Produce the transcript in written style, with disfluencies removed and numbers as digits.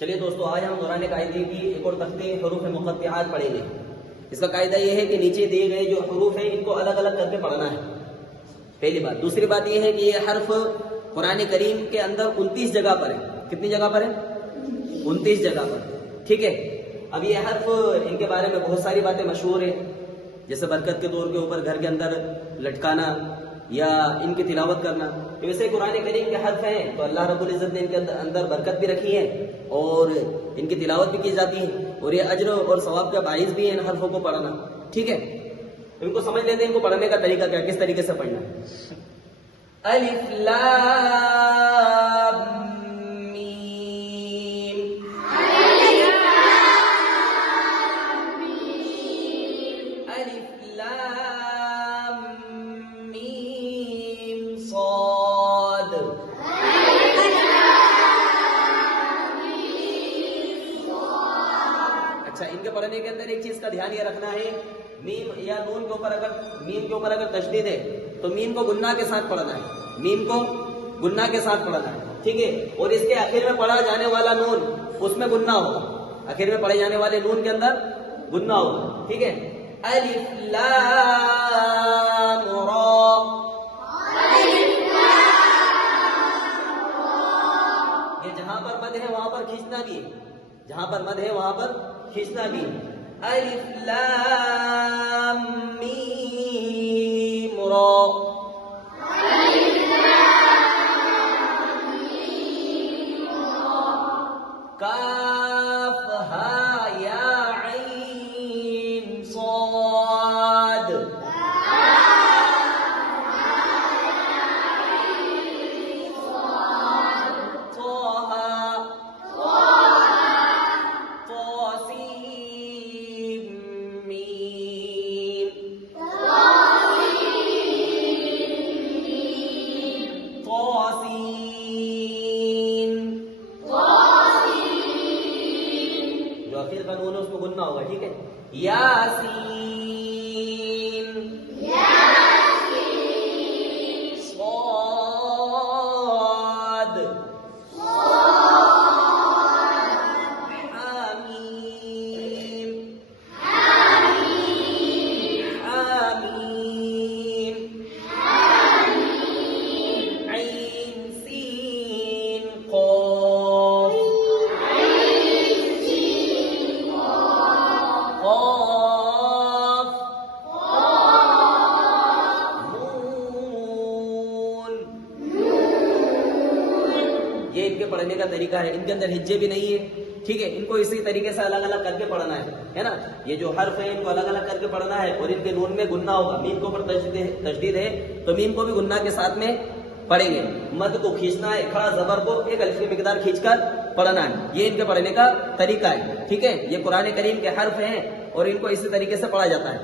चलिए दोस्तों, आज हम दौरान कायदे की एक और तख्ते हरूफ मुक़त्तिआत पढ़ेंगे। इसका कायदा यह है कि नीचे दिए गए जो हरूफ हैं इनको अलग अलग करके पढ़ना है, पहली बात। दूसरी बात यह है कि ये हर्फ कुरान करीम के अंदर 29 जगह पर है। कितनी जगह पर है? 29 जगह पर, ठीक है। अब ये हर्फ, इनके बारे में बहुत सारी बातें मशहूर है, जैसे बरकत के तौर के ऊपर घर के अंदर लटकाना या इनकी तिलावत करना। तो वैसे कुरान करीम के हर्फ हैं तो अल्लाह रब्बुल इज्जत ने इनके अंदर बरकत भी रखी है और इनकी तिलावत भी की जाती है और ये अज्र और सवाब का बाइस भी है इन हर्फों को पढ़ना, ठीक है। तो इनको समझ लेते हैं, इनको पढ़ने का तरीका क्या, किस तरीके से पढ़ना है। अलिफ लाम मीम, अलिफ लाम मीम सॉद। अच्छा, इनके पढ़ने के अंदर एक चीज का ध्यान ये रखना है, मीम या नून के ऊपर अगर तशदीद है तो मीम को गुन्ना के साथ पढ़ना है, मीम को गुन्ना के साथ पढ़ना है, ठीक है। और इसके आखिर में पढ़ा जाने वाला नून, उसमें गुन्ना होगा, आखिर में पढ़े जाने वाले नून के अंदर गुन्ना होगा, ठीक है। अलिफ लाम रा, ये जहां पर मद है वहां पर खींचना भी है, जहां पर मद है वहां पर खींचना भी है। अलिफ लाम मीम रा, काफ हा या ऐन साद, जो आखिर का नून है उसमें गुन्ना होगा, ठीक है। यासीन, स्वाद, हामीम, हामीम, ऐन सीन क़ाफ, ये इनके पढ़ने का तरीका है। इनके अंदर हिज्जे भी नहीं है, ठीक है। इनको इसी तरीके से अलग अलग करके पढ़ना है ना। ये जो हर्फ है इनको अलग अलग करके पढ़ना है और इनके नून में गुन्ना होगा, मीम के ऊपर तशदीद है तो मीम को भी गुन्ना के साथ में पढ़ेंगे। मद को खींचना है, खड़ा जबर को एक अलिफ की मिकदार खींचकर पढ़ना है। ये इनके पढ़ने का तरीका है, ठीक है। ये कुरान करीम के हर्फ हैं और इनको इसी तरीके से पढ़ा जाता है।